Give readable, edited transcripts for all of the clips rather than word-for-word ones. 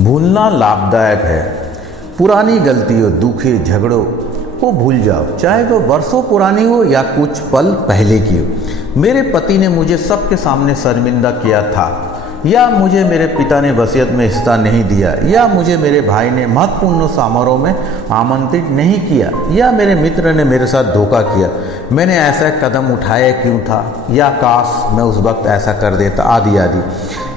भूलना लाभदायक है। पुरानी गलतियों, दुखे, झगड़ों को भूल जाओ, चाहे वो वर्षों पुरानी हो या कुछ पल पहले की हो। मेरे पति ने मुझे सबके सामने शर्मिंदा किया था, या मुझे मेरे पिता ने वसीयत में हिस्सा नहीं दिया, या मुझे मेरे भाई ने महत्वपूर्ण समारोह में आमंत्रित नहीं किया, या मेरे मित्र ने मेरे साथ धोखा किया। मैंने ऐसा कदम उठाया क्यों था, या काश मैं उस वक्त ऐसा कर देता, आदि आदि।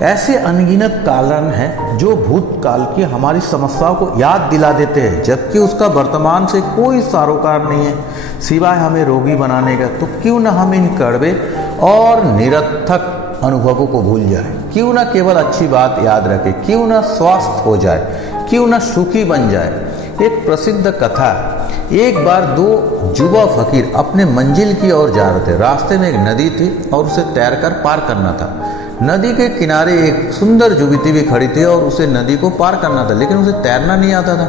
ऐसे अनगिनत कारण हैं जो भूतकाल की हमारी समस्याओं को याद दिला देते हैं, जबकि उसका वर्तमान से कोई सरोकार नहीं है सिवाय हमें रोगी बनाने का। तो क्यों न हम इन कड़वे और निरर्थक अनुभवों को भूल जाए, क्यों न केवल अच्छी बात याद रखे, क्यों न स्वस्थ हो जाए, क्यों न सुखी बन जाए। एक प्रसिद्ध कथा, एक बार दो युवा फकीर अपने मंजिल की ओर जा रहे थे। रास्ते में एक नदी थी और उसे तैरकर पार करना था। नदी के किनारे एक सुंदर युवती भी खड़ी थी और उसे नदी को पार करना था, लेकिन उसे तैरना नहीं आता था।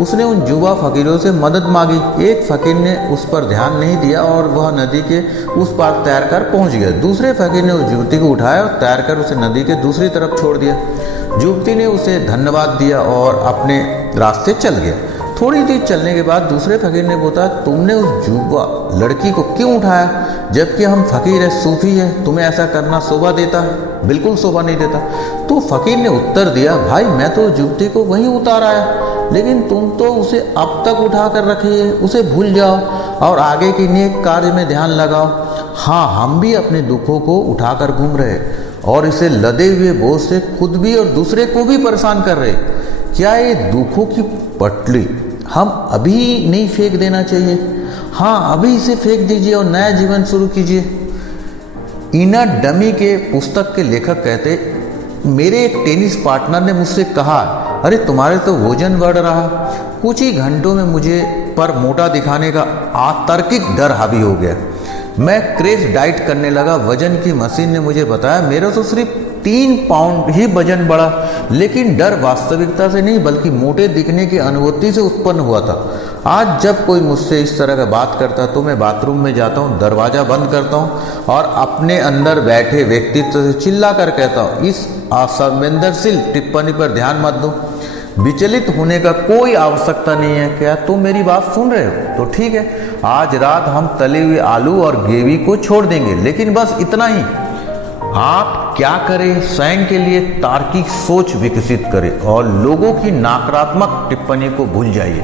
उसने उन युवा फकीरों से मदद मांगी। एक फकीर ने उस पर ध्यान नहीं दिया और वह नदी के उस पार तैरकर पहुंच गया। दूसरे फकीर ने उस युवती को उठाया और तैरकर उसे नदी के दूसरी तरफ छोड़ दिया। युवती ने उसे धन्यवाद दिया और अपने रास्ते चल गया। थोड़ी देर चलने के बाद दूसरे फकीर ने बताया, तुमने उस युवा लड़की को क्यों उठाया, जबकि हम फकीर है, सूफी है, तुम्हें ऐसा करना शोभा देता है? बिल्कुल शोभा नहीं देता। तो फकीर ने उत्तर दिया, भाई मैं तो युवती को वहीं उतार आया, लेकिन तुम तो उसे अब तक उठा कर रखी है। उसे भूल जाओ और आगे के नेक कार्य में ध्यान लगाओ। हाँ, हम भी अपने दुखों को उठाकर घूम रहे और इसे लदे हुए बोझ से खुद भी और दूसरे को भी परेशान कर रहे। क्या ये दुखों की पटली हम अभी नहीं फेंक देना चाहिए? हाँ, अभी इसे फेंक दीजिए और नया जीवन शुरू कीजिए। इना डमी के पुस्तक के लेखक कहते, मेरे एक टेनिस पार्टनर ने मुझसे कहा, अरे तुम्हारे तो वजन बढ़ रहा। कुछ ही घंटों में मुझे पर मोटा दिखाने का आतर्किक डर हावी हो गया। मैं क्रैश डाइट करने लगा। वजन की मशीन ने मुझे बताया मेरा तो सिर्फ 3 पाउंड ही वजन बढ़ा, लेकिन डर वास्तविकता से नहीं बल्कि मोटे दिखने की अनुभूति से उत्पन्न हुआ था। आज जब कोई मुझसे इस तरह का बात करता तो मैं बाथरूम में जाता हूँ, दरवाज़ा बंद करता हूँ और अपने अंदर बैठे व्यक्तित्व से चिल्ला कर कहता हूँ, इस असंवेदनशील टिप्पणी पर ध्यान मत दो। विचलित होने का कोई आवश्यकता नहीं है। क्या तुम मेरी बात सुन रहे हो? तो ठीक है, आज रात हम तले हुए आलू और ग्रेवी को छोड़ देंगे, लेकिन बस इतना ही। आप क्या करें? स्वयं के लिए तार्किक सोच विकसित करें और लोगों की नकारात्मक टिप्पणी को भूल जाइए।